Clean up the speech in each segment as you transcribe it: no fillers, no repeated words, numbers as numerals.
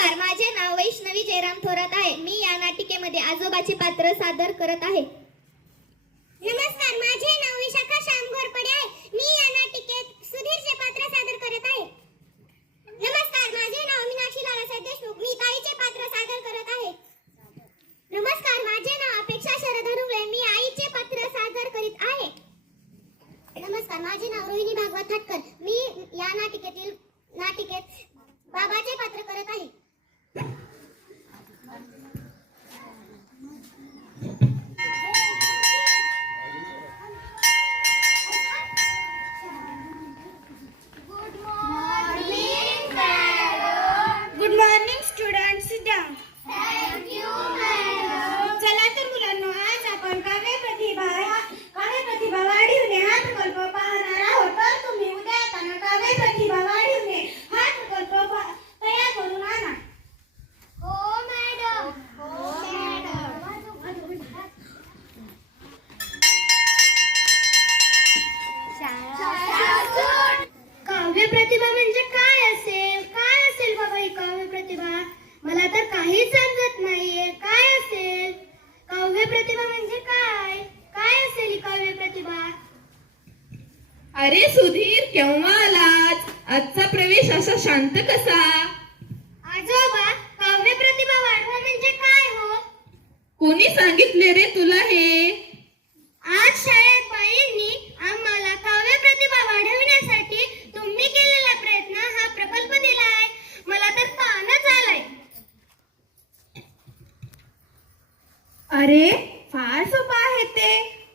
नमस्कार, माझे नाव वैष्णवी जयराम थोरात आहे. मी या नाटिकेमध्ये आजोबाचे पात्र सादर करत आहे. नमस्कार, माझे नाव विशाखा श्याम घोरपडे आहे. मी या नाटिकेत सुधीरचे पात्र सादर करत आहे. नमस्कार, माझे नाव मीनाक्षी लालासाहेब देशमुख. मी ताईचे पात्र सादर करत आहे. नमस्कार, माझे नाव अपेक्षा शरद हरुळे. मी आईचे पात्र सादर करीत आहे. नमस्कार, माझे नाव रोहिणी भागवत हटकर. मी या नाटिकेत बाबाचे पात्र करत आहे. Good morning student, sit down. Thank you madam. चला तर मुलांनो, आज आपण काव्य प्रतिभा वाढविणे हा प्रकल्प पाहणार आहोत. तर तुम्ही उद्या येताना काव्य प्रतिभा वाढविणे हा प्रकल्प तयार करून आणा. हो मॅडम. हो मॅडम. काव्य प्रतिभा म्हणजे काय असेल? काय असेल बाबा ही काव्य प्रतिभा? मला तर काहीच समजत नाहीये. काय असेल काव्य प्रतिभा म्हणजे? काय काय असेल ही काव्य प्रतिभा? अरे सुधीर, केव्हा आलात? आजचा प्रवेश असा शांत कसा? आजोबा, काव्य प्रतिभा वाढवा म्हणजे काय हो? कोणी सांगितले रे तुला हे? आज शाळेत बाईंनी आम्हाला काव्य प्रतिभा वाढविण्यासाठी तुम्ही केलेला प्रयत्न हा प्रकल्प दिलाय. मला तर ताणच आलाय. अरे, फार सोपं आहे ते.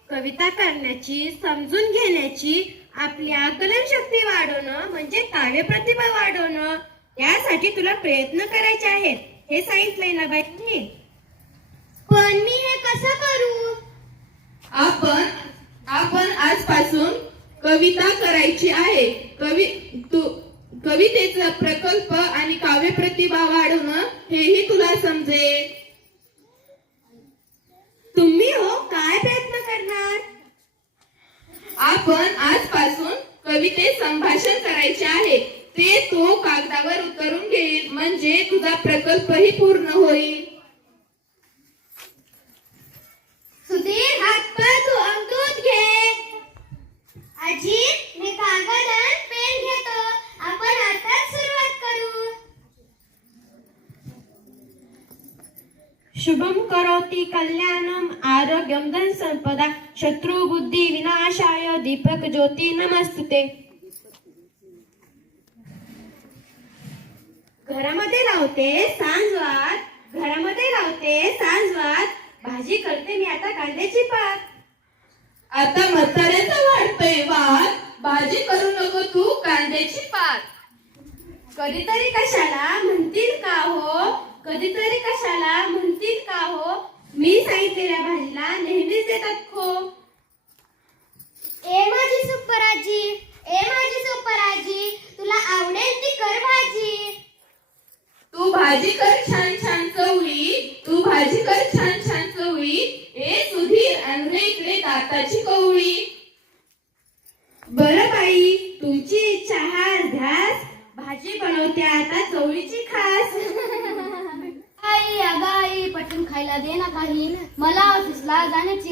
कविता करण्याची, समजून घेण्याची, आपली आकलन शक्ती वाढवणं म्हणजे काव्य प्रतिभा वाढवणं. यासाठी तुला प्रयत्न करायचे आहेत हे सांगितलंय ना बाईंनी. पण मी हे कसं करू? आपण आजपासून कविता करायची आहे. कवितेचा प्रकल्प आणि काव्य प्रतिभा वाढवणं हेही तुला समजेल. तुम्ही हो काय प्रयत्न करणार? आपण आजपासून कवितेत संभाषण करायचे आहे. ते तो कागदावर उतरून घेईल म्हणजे तुझा प्रकल्पही पूर्ण होईल. सुधीर, हात पाय धुवून दूध घे. आजी, मी कागद आणि पेन घेतो. आपण आता सुरुवात करू. शुभम करोति कल्याणम आरोग्यम धन संपदा शत्रु बुद्धि विनाशाय दीपक ज्योति नमस्तुते. घरामध्ये लावते सांजवात भाजी करते मी आता कांद्याची पात. आता म्हाताऱ्याचा वाढतोय वाद, भाजी करू नको तू कांद्याची पात. कधीतरी कशाला म्हणतील का हो मी सांगितलेल्या भाजीला नेहमीच देतात खो. ए माझी सुपर आजी, तुला आवडेल ती कर भाजी. तू भाजी कर छान छान चवळी. ए सुधीर, आणले इकडे दाताची कवळी. बरं बाई, तुमची इच्छा हार ध्यास. भाजी बनवते आता चवळीची खास. आई पटकन खायला दे ना काही. मला ऑफिसला जाण्याची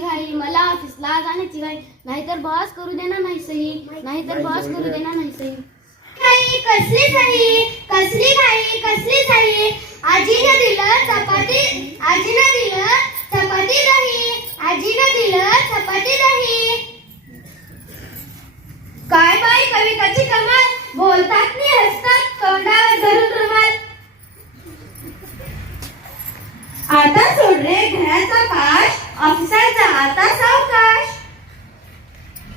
घाई. नाहीतर बॉस करू देणार नाही सही. कसली घाई. आजीनं दिलं चपाती दही. काय बाई कविताची कमाल. बोलतात नि हसतात तोंडावर धरून रुमाल. आता सोड रे घराचा काश, ऑफिसाचा आता सावकाश.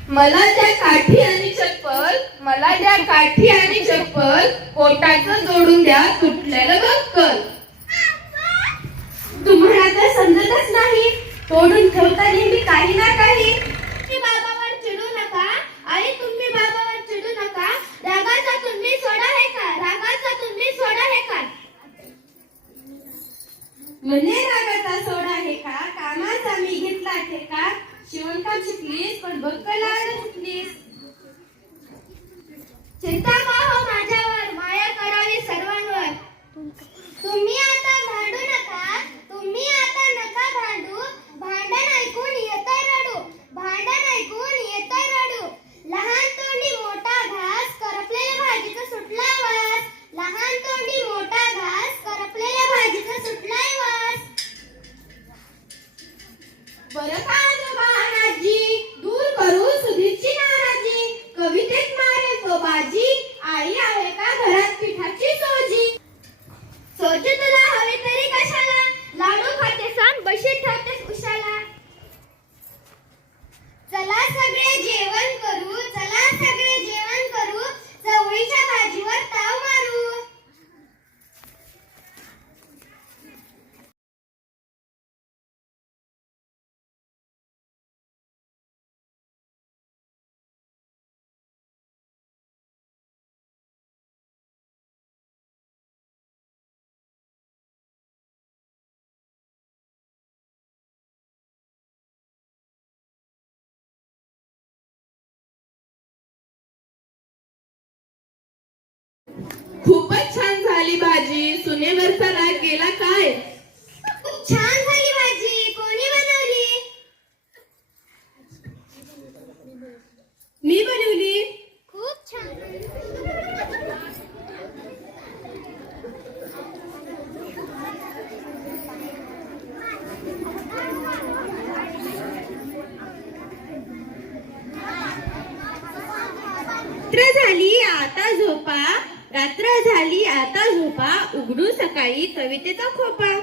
मला द्या काठी आणि चप्पल, पोटाचं जोडून द्या तुटलेलं बक्कल. तुम्हाला तर समजतच नाही. तोडून ठेवता नेहमी काही ना काही. तुम्ही बाबावर चिडू नका. रागाचा तुम्ही सोडा हे का? म्हणे रागाचा सोडा हे का? कामाचा मी घेतला ठेका. शिवणकाम शिकलीस पण बक्कल शिकलीस. चिंता का हो माझ्यावर, माया करावी सर्वांवर. शौच तुला हवे तरी कशाला, लाडू खाते सण बशीत ठेवतेस उशाला. चला सगळे जेवण करू, चला सगळे जेवण करू, चवळीच्या भाजीवर ताव मारू. खूपच छान झाली भाजी. सुनेवरचा राग गेला काय? खूप छान झाली भाजी. कोणी बनवली? मी बनवली. खूप छान. रात्र झाली आता झोपा, रात्र झाली आता झोपा, उघडू सकाळी कवितेचा खोपा.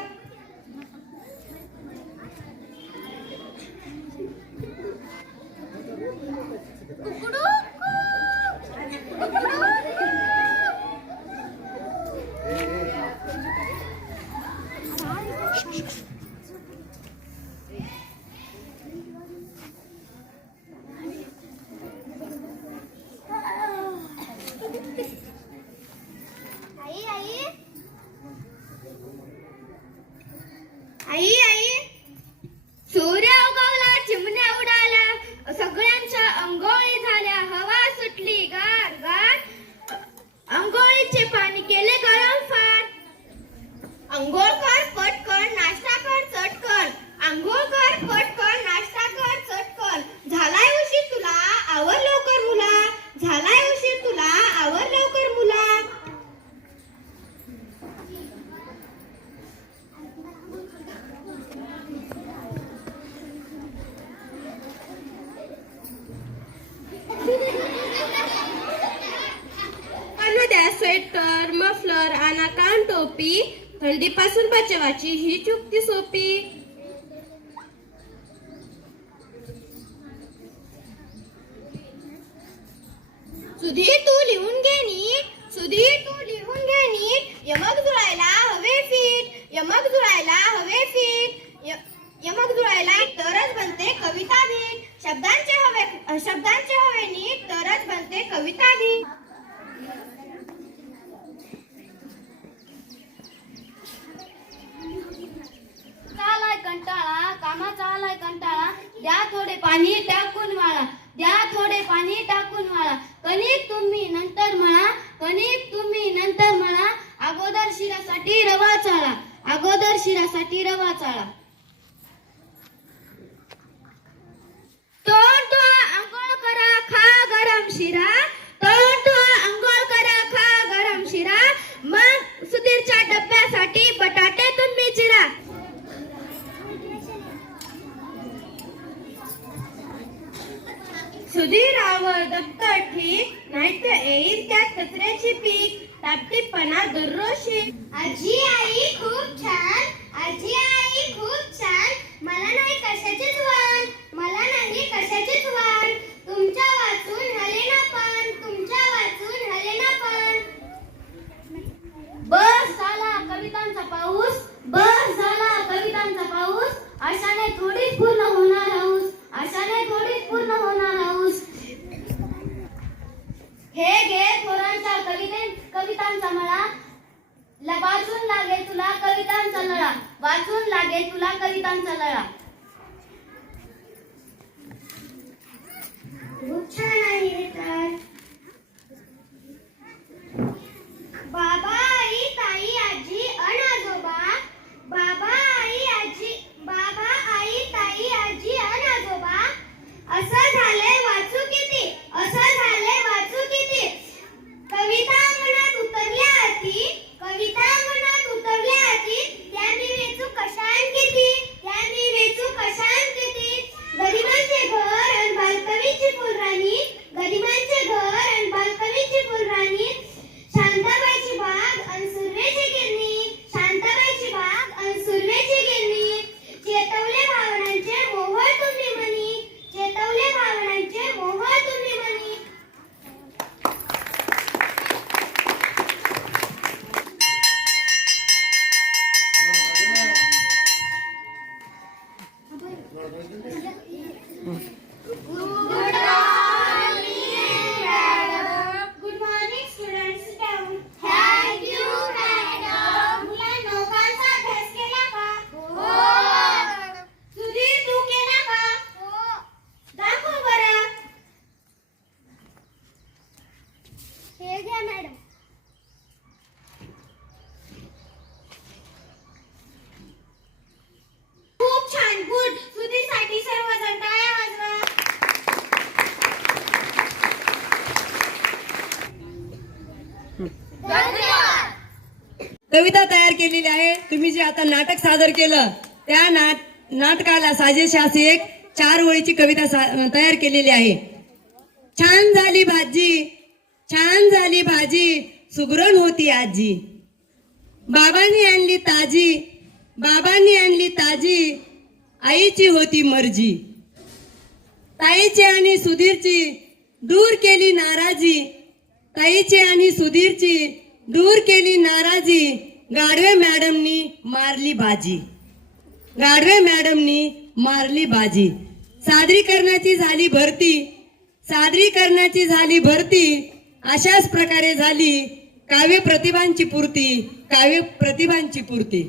आई आई आई आई, सूर्य उगवला, चिमण्या उडाल्या, सगळ्यांच्या अंघोळी झाल्या, हवा सुटली गार गार, अंघोळीचे पाणी केले गरम फार. अंघोळ कर पटकन, नाश्ता कर चटकन, अंघोळ कर पटकन, नाश्ता कर चटकन. झालाय उशीर तुला, आवर लवकर मुला, झालाय उशीर तुला, आवर लवकर मुला. आणू द्या स्वेटर, मफलर, आणा कान टोपी, थंडीपासून बचावाची ही चुकती सोपी. सुधीर तू लिहून घे नीट, सुधीर तू लिहून घे नीट, यमक जुळायला हवे फीट, यमक जुळायला हवे फीट, यमक जुळायला तरच बनते कविता धीट. शब्दांचे हवे नीट तरच बनते कविता धीट. आलाय कंटाळा, कामाचा आलाय कंटाळा, द्या थोडे पाणी टाकून वाळा, द्या थोडे पाणी टाकून वाळा. कणिक तुम्ही नंतर मळा, कणिक तुम्ही नंतर मळा, अगोदर शिरासाठी रवा चाळा, अगोदर शिरासाठी रवा चाळा. तोंड धुवा, अंघोळ करा, खा गरम शिरा, तोंड धुवा, अंघोळ करा, खा गरम शिरा, मग सुधीरच्या डब्यासाठी बटाटे तुम्ही चिरा. सुधीरावर दप्तर ठीक, नाहीतर येईल त्या कचऱ्याची पीक, टापटीपणा दररोजशी. आजी आई खूप छान, आजी आई खूप छान, मला नाही कशाचीच वाण, मला नाही कशाचीच वाण, तुमच्या वाचून हले ना पान, तुमच्या वाचून हले ना पान. बस झाला कवितांचा पाऊस, बस झाला कवितांचा पाऊस, आशाने थोडीच पूर्ण होणार हाऊस, आशाने थोडीच पूर्ण होणार हाऊस. हे घे थोरांच्या कवितांचा मळा, वाचून लागेल तुला कवितांचा लळा, वाचून लागेल तुला कवितांचा लळा. खूप छान आहे हे तर. बाबा आई ताई आजी अन आजोबा, बाबा आई आजी, बाबा आई ताई आजी अन आजोबा, असं झालंय वाचू किती, असं झालंय वाचू किती. कविता मनात उतरल्या हाती, कविता मनात उतरल्या हाती, त्या मी वेचू कशान किती, त्या मी वेचू कशान किती. गरिबांचे घर आणि बालकवीची फुलराणी, गरिबांचे घर कविता तयार केलेली आहे. तुम्ही जे आता नाटक सादर केलं त्या नाटकाला साजेशी अशी एक 4 ओळीची कविता तयार केलेली आहे. छान झाली भाजी, छान झाली भाजी, सुगरण होती आजी. बाबांनी आणली ताजी, बाबांनी आणली ताजी, आईची होती मर्जी. ताईची आणि सुधीरची दूर केली नाराजी, ताईची आणि सुधीरची दूर केली नाराजी. गाडवे मॅडमनी मारली बाजी, गाडवे मॅडमनी मारली बाजी. सादरीकरणाची झाली भरती, सादरीकरणाची झाली भरती. अशाच प्रकारे झाली काव्य प्रतिभांची पूर्ती, काव्य प्रतिभांची पूर्ती.